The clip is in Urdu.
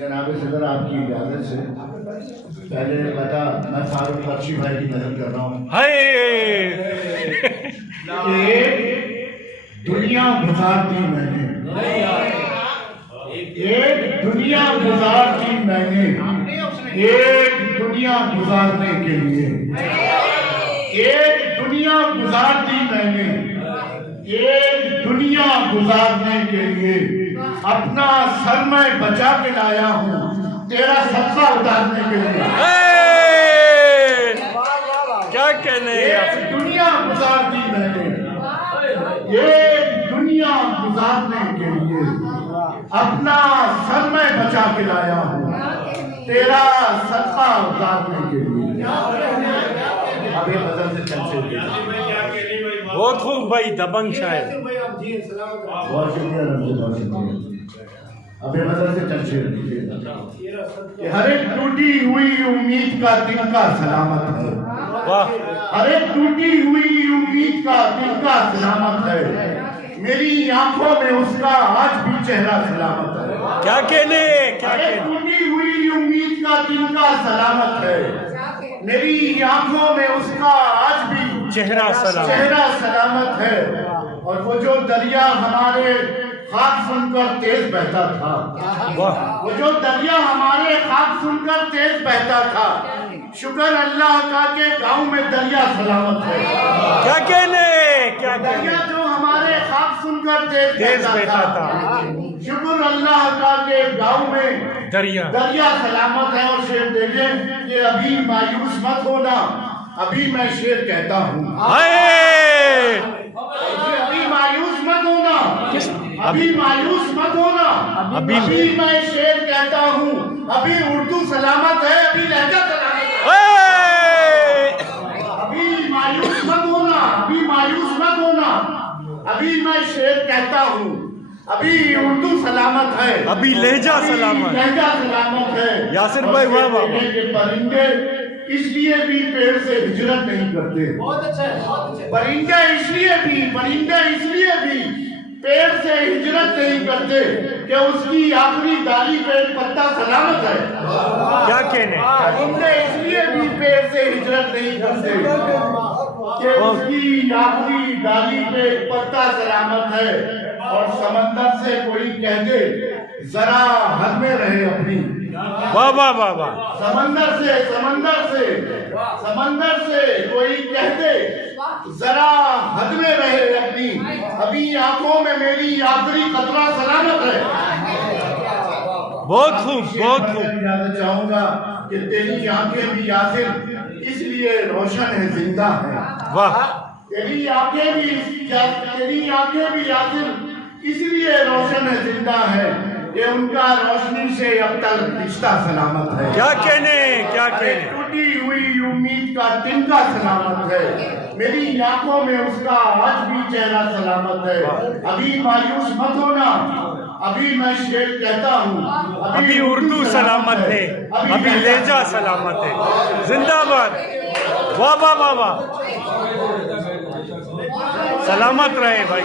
جناب صدر آپ کی اجازت سے پہلے بتا میں فاروق بخشی بھائی کی نظر کر رہا ہوں ایک دنیا گزار دی میں نے ایک دنیا گزار دی میں نے ایک دنیا گزارنے کے لیے ایک دنیا گزار دی میں نے ایک دنیا گزارنے کے لیے اپنا سر میں بچا کے لایا ہوں تیرا صدقہ اتارنے کے لیے کیا کہنے ایک دنیا گزار دی میں نے ایک دنیا گزارنے کے لیے اپنا سر میں بچا کے لایا ہوں تیرا صدقہ اتارنے کے لیے اب یہ غزل سے چل سے بہت خوب بھائی دبنگ شاعر بہت شکریہ رمضان بہت شکریہ اب یہ غزل سے چل شیر دیجیے کہ ہر ایک ٹوٹی ہوئی امید کا دل کا سلامت ہے ہر ایک ٹوٹی ہوئی امید کا دل کا سلامت ہے میری آنکھوں میں اس کا آج بھی چہرہ سلامت ہے کیا کہنے ہر ایک ٹوٹی ہوئی امید کا دل کا سلامت ہے میری آنکھوں میں اس کا آج بھی چہرہ سلامت ہے اور وہ جو دریا ہمارے خواب سن کر تیز بہتا تھا وہ جو دریا ہمارے خواب سن کر تیز بہتا تھا شکر اللہ کا کہ گاؤں میں دریا سلامت ہے کیا کہنے دریا جو ہمارے خواب سن کر تیز بہتا تھا شکر اللہ کا کہ گاؤں میں دریا سلامت ہے اور شعر دیکھیں کہ ابھی مایوس مت ہونا ابھی میں شعر کہتا ہوں ابھی مایوس مت ہونا ابھی مایوس مت ہونا ابھی میں شعر کہتا ہوں ابھی اردو سلامت ہے ابھی لہجہ سلامت ہے ابھی مایوس مت ہونا ابھی مایوس مت ہونا ابھی میں شعر کہتا ہوں ابھی اردو سلامت ہے ابھی لہجہ سلامت ہے یاسر بھائی واہ واہ پرندے اس لیے بھی پیڑ سے ہجرت نہیں کرتے پرندے اس لیے بھی پیڑ سے ہجرت نہیں کرتے کہ اس کی آخری ڈالی پہ پتا سلامت ہے کیا کہنے پرندے اس لیے بھی پیڑ سے ہجرت نہیں کرتے کہ اس کی آخری ڈالی پہ پتا سلامت ہے اور سمندر سے کوئی کہہ دے ذرا حد میں رہے اپنی واہ واہ واہ واہ سمندر سے کوئی کہہ دے ذرا حد میں رہے اپنی ابھی آنکھوں میں میری آخری قطرہ سلامت ہے بہت خوب اجازت چاہوں گا کہ تیری آنکھیں بھی یاسر اس لیے روشن ہے زندہ ہے واہ تیری آنکھیں بھی یاسر اس لیے روشن ہے زندہ ہے کہ ان کا روشنی سے اب تک رشتہ سلامت ہے کیا کہنے ٹوٹی ہوئی امید کا تنکا سلامت ہے میری آنکھوں میں اس کا آج بھی چہرہ سلامت ہے ابھی مایوس مت ہونا ابھی میں شعر کہتا ہوں ابھی اردو سلامت ہے ابھی لہجہ سلامت ہے زندہ باد واہ واہ واہ واہ سلامت رہے بھائی